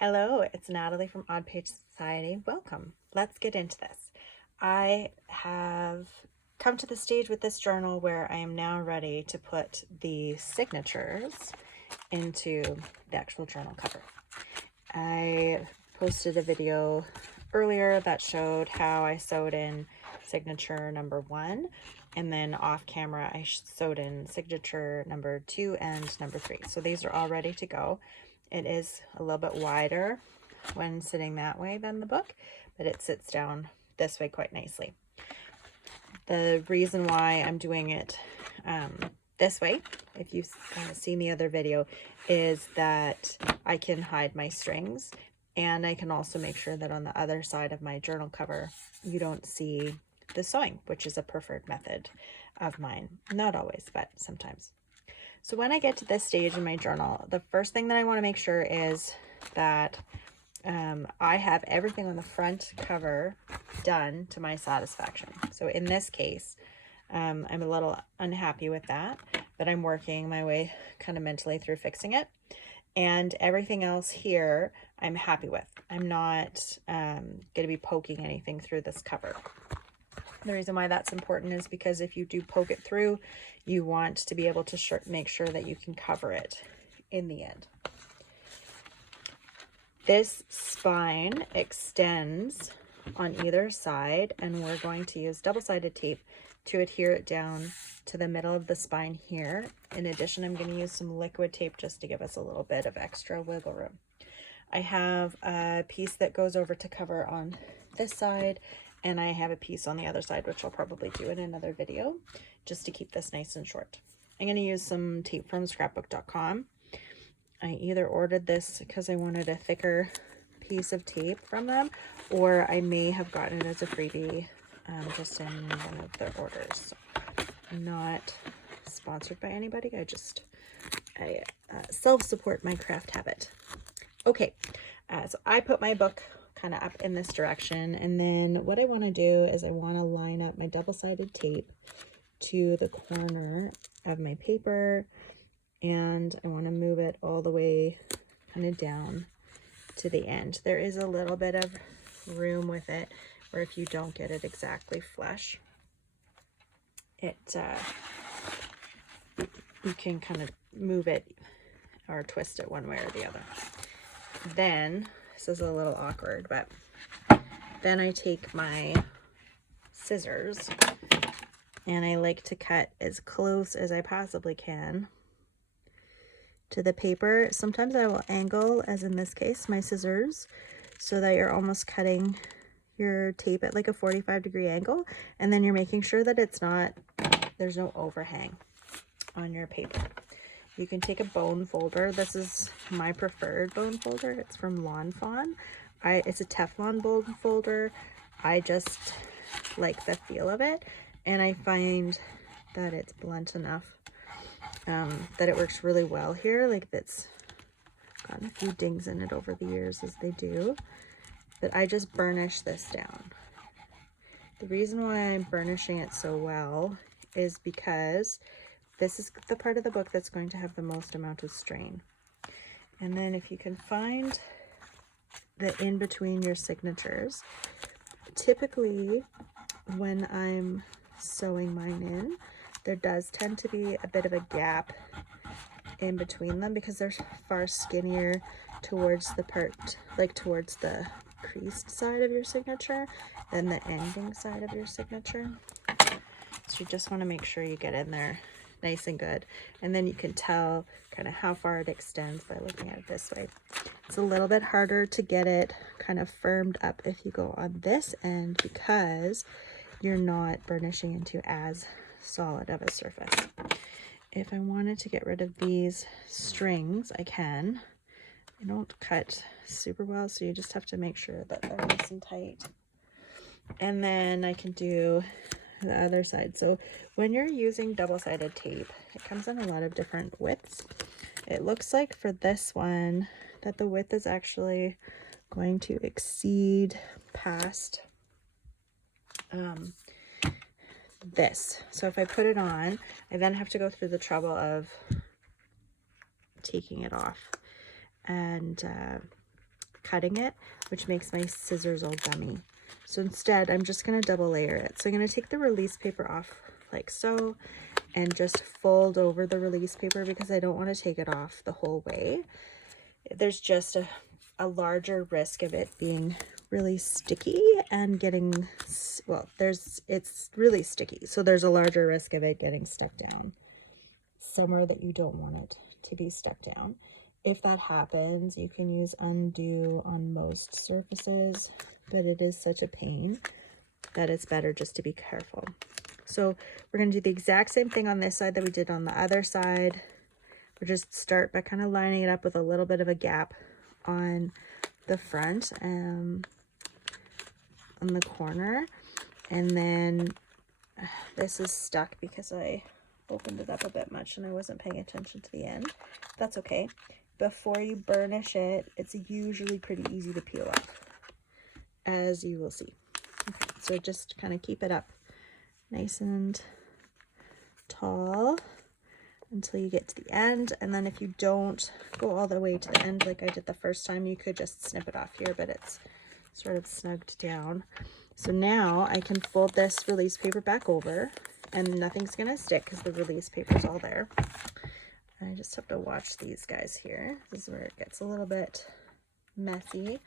Hello, it's Natalie from Odd Page Society. Welcome. Let's get into this. I have come to the stage with this journal where I am now ready to put the signatures into the actual journal cover. I posted a video earlier that showed how I sewed in signature number 1, and then off camera I sewed in signature number 2 and number 3. So these are all ready to go. It is a little bit wider when sitting that way than the book, but it sits down this way quite nicely. The reason why I'm doing it this way, if you've seen the other video, is that I can hide my strings, and I can also make sure that on the other side of my journal cover you don't see the sewing, which is a preferred method of mine. Not always, but sometimes. So when I get to this stage in my journal, the first thing that I want to make sure is that I have everything on the front cover done to my satisfaction. So in this case, I'm a little unhappy with that, but I'm working my way kind of mentally through fixing it. And everything else here, I'm happy with. I'm not going to be poking anything through this cover. The reason why that's important is because if you do poke it through, you want to be able to make sure that you can cover it in the end. This spine extends on either side, and we're going to use double-sided tape to adhere it down to the middle of the spine here. In addition, I'm going to use some liquid tape just to give us a little bit of extra wiggle room. I have a piece that goes over to cover on this side, and I have a piece on the other side, which I'll probably do in another video, just to keep this nice and short. I'm going to use some tape from scrapbook.com. I either ordered this because I wanted a thicker piece of tape from them, or I may have gotten it as a freebie just in one of their orders. So I'm not sponsored by anybody. I self-support my craft habit. Okay, so I put my book kind of up in this direction, and then what I want to do is I want to line up my double-sided tape to the corner of my paper, and I want to move it all the way kind of down to the end. There is a little bit of room with it where if you don't get it exactly flush, you can kind of move it or twist it one way or the other. Then, this is a little awkward, but then I take my scissors and I like to cut as close as I possibly can to the paper. Sometimes I will angle, as in this case, my scissors, so that you're almost cutting your tape at like a 45-degree angle, and then you're making sure that there's no overhang on your paper. You can take a bone folder. This is my preferred bone folder. It's from Lawn Fawn. It's a Teflon bone folder. I just like the feel of it, and I find that it's blunt enough that it works really well here. Like, it's gotten a few dings in it over the years, as they do, but I just burnish this down. The reason why I'm burnishing it so well is because this is the part of the book that's going to have the most amount of strain. And then if you can find the in between your signatures, typically when I'm sewing mine in, there does tend to be a bit of a gap in between them because they're far skinnier towards the part, like towards the creased side of your signature than the ending side of your signature. So you just want to make sure you get in there nice and good, and then you can tell kind of how far it extends by looking at it this way. It's a little bit harder to get it kind of firmed up if you go on this end because you're not burnishing into as solid of a surface. If I wanted to get rid of these strings, I can. They don't cut super well, so you just have to make sure that they're nice and tight. And then I can do the other side. So when you're using double-sided tape, it comes in a lot of different widths. It looks like for this one that the width is actually going to exceed past this. So if I put it on, I then have to go through the trouble of taking it off and cutting it, which makes my scissors all gummy. So instead, I'm just going to double layer it. So I'm going to take the release paper off like so, and just fold over the release paper because I don't want to take it off the whole way. There's just a larger risk of it being really sticky and getting, well, it's really sticky. So there's a larger risk of it getting stuck down somewhere that you don't want it to be stuck down. If that happens, you can use undo on most surfaces, but it is such a pain that it's better just to be careful. So we're going to do the exact same thing on this side that we did on the other side. We'll just start by kind of lining it up with a little bit of a gap on the front on the corner. And then this is stuck because I opened it up a bit much and I wasn't paying attention to the end. That's okay. Before you burnish it, it's usually pretty easy to peel off, as you will see. Okay, so just kind of keep it up nice and tall until you get to the end. And then if you don't go all the way to the end like I did the first time, you could just snip it off here, but it's sort of snugged down. So now I can fold this release paper back over and nothing's gonna stick because the release paper is all there. I just have to watch these guys here. This is where it gets a little bit messy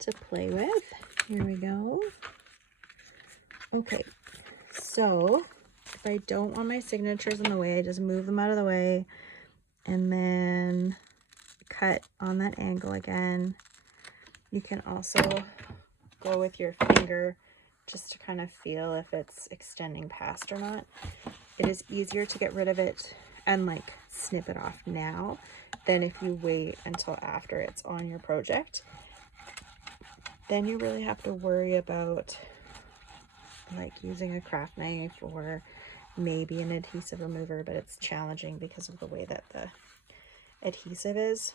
to play with. Here we go. Okay, so if I don't want my signatures in the way, I just move them out of the way and then cut on that angle again. You can also go with your finger just to kind of feel if it's extending past or not. It is easier to get rid of it and like snip it off now than if you wait until after it's on your project. Then you really have to worry about like using a craft knife or maybe an adhesive remover, but it's challenging because of the way that the adhesive is.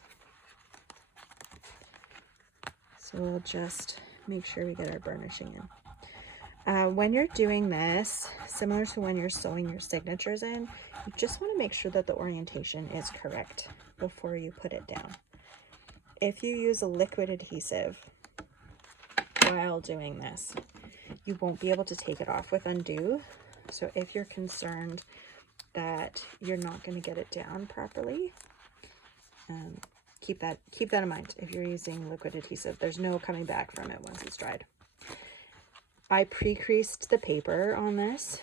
So we'll just make sure we get our burnishing in. When you're doing this, similar to when you're sewing your signatures in, you just want to make sure that the orientation is correct before you put it down. If you use a liquid adhesive while doing this, you won't be able to take it off with undo. So if you're concerned that you're not going to get it down properly, keep that in mind. If you're using liquid adhesive, there's no coming back from it once it's dried. I pre-creased the paper on this,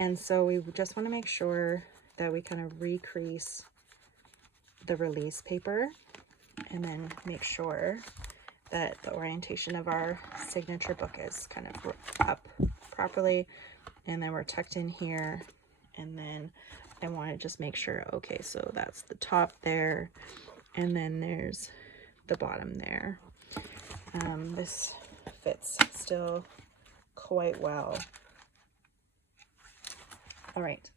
and so we just want to make sure that we kind of re-crease the release paper and then make sure that the orientation of our signature book is kind of up properly, and then we're tucked in here, and then I want to just make sure, okay, so that's the top there, and then there's the bottom there. This fits still quite well. All right,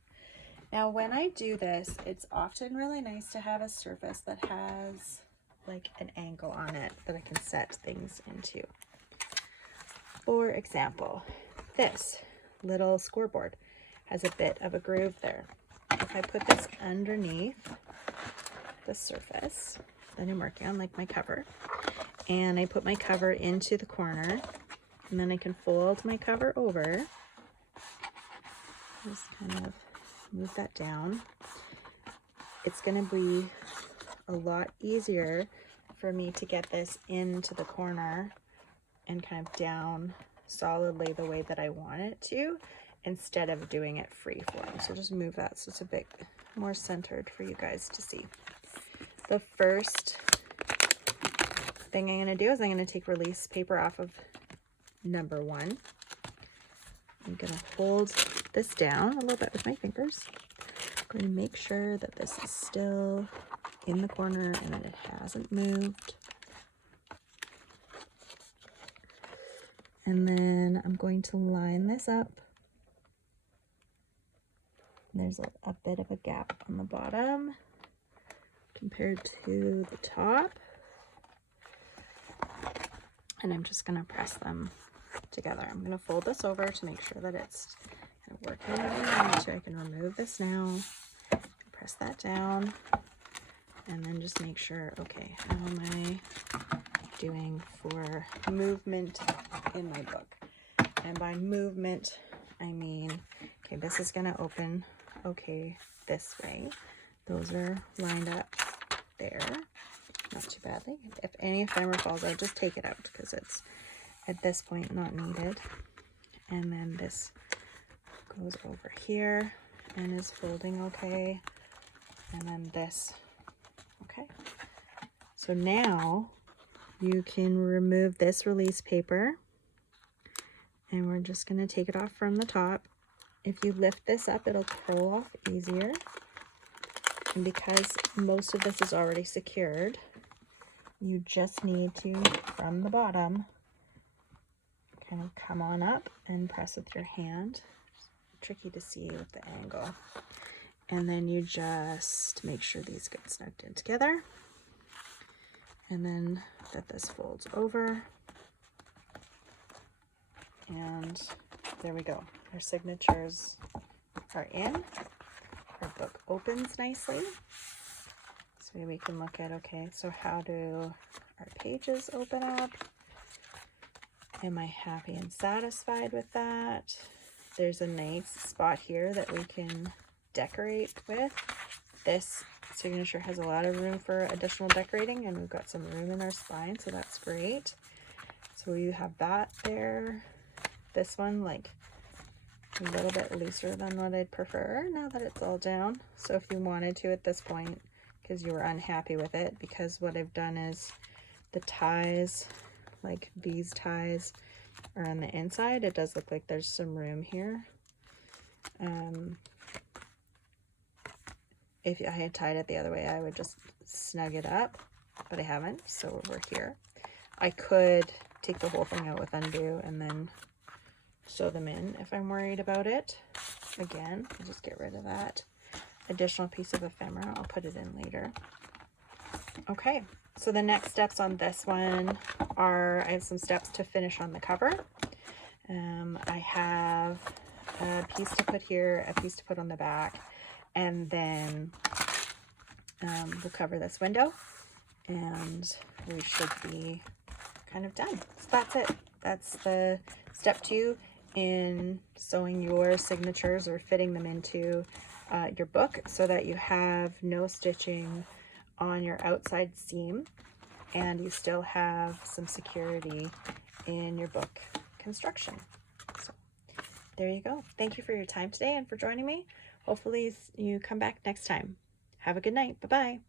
now when I do this, it's often really nice to have a surface that has like an angle on it that I can set things into. For example, this little scoreboard has a bit of a groove there. If I put this underneath the surface that I'm working on, like my cover, and I put my cover into the corner, and then I can fold my cover over, just kind of move that down. It's going to be a lot easier for me to get this into the corner and kind of down solidly the way that I want it to, instead of doing it free form. So just move that so it's a bit more centered for you guys to see. The first thing I'm going to do is I'm going to take release paper off of number 1. I'm going to hold this down a little bit with my fingers. I'm going to make sure that this is still in the corner and that it hasn't moved. And then I'm going to line this up. There's a bit of a gap on the bottom compared to the top. And I'm just going to press them together. I'm going to fold this over to make sure that it's kind of working the way I need to. I can remove this now, press that down, and then just make sure, okay, how am I doing for movement in my book? And by movement, I mean, okay, this is gonna open, okay, this way. Those are lined up there, not too badly. If any ephemera falls out, just take it out because it's, at this point, not needed. And then this goes over here and is folding okay. And then this, okay. So now you can remove this release paper, and we're just gonna take it off from the top. If you lift this up, it'll pull off easier. And because most of this is already secured, you just need to, from the bottom, kind of come on up and press with your hand. It's tricky to see with the angle. And then you just make sure these get snugged in together. And then that this folds over. And there we go. Our signatures are in. Our book opens nicely. So we can look at, okay, so how do our pages open up? Am I happy and satisfied with that? There's a nice spot here that we can decorate with. This signature has a lot of room for additional decorating, and we've got some room in our spine, so that's great. So you have that there. This one, like, a little bit looser than what I'd prefer now that it's all down. So if you wanted to at this point, because you were unhappy with it, because what I've done is the ties, like these ties, are on the inside. It does look like there's some room here. If I had tied it the other way, I would just snug it up, but I haven't, so we're here. I could take the whole thing out with undo and then sew them in if I'm worried about it. Again, I'll just get rid of that additional piece of ephemera. I'll put it in later. Okay, so the next steps on this one are, I have some steps to finish on the cover. I have a piece to put here, a piece to put on the back, and then we'll cover this window, and we should be kind of done. So that's it. That's the step 2 in sewing your signatures or fitting them into your book, so that you have no stitching on your outside seam and you still have some security in your book construction. So there you go. Thank you for your time today and for joining me. Hopefully you come back next time. Have a good night. Bye-bye.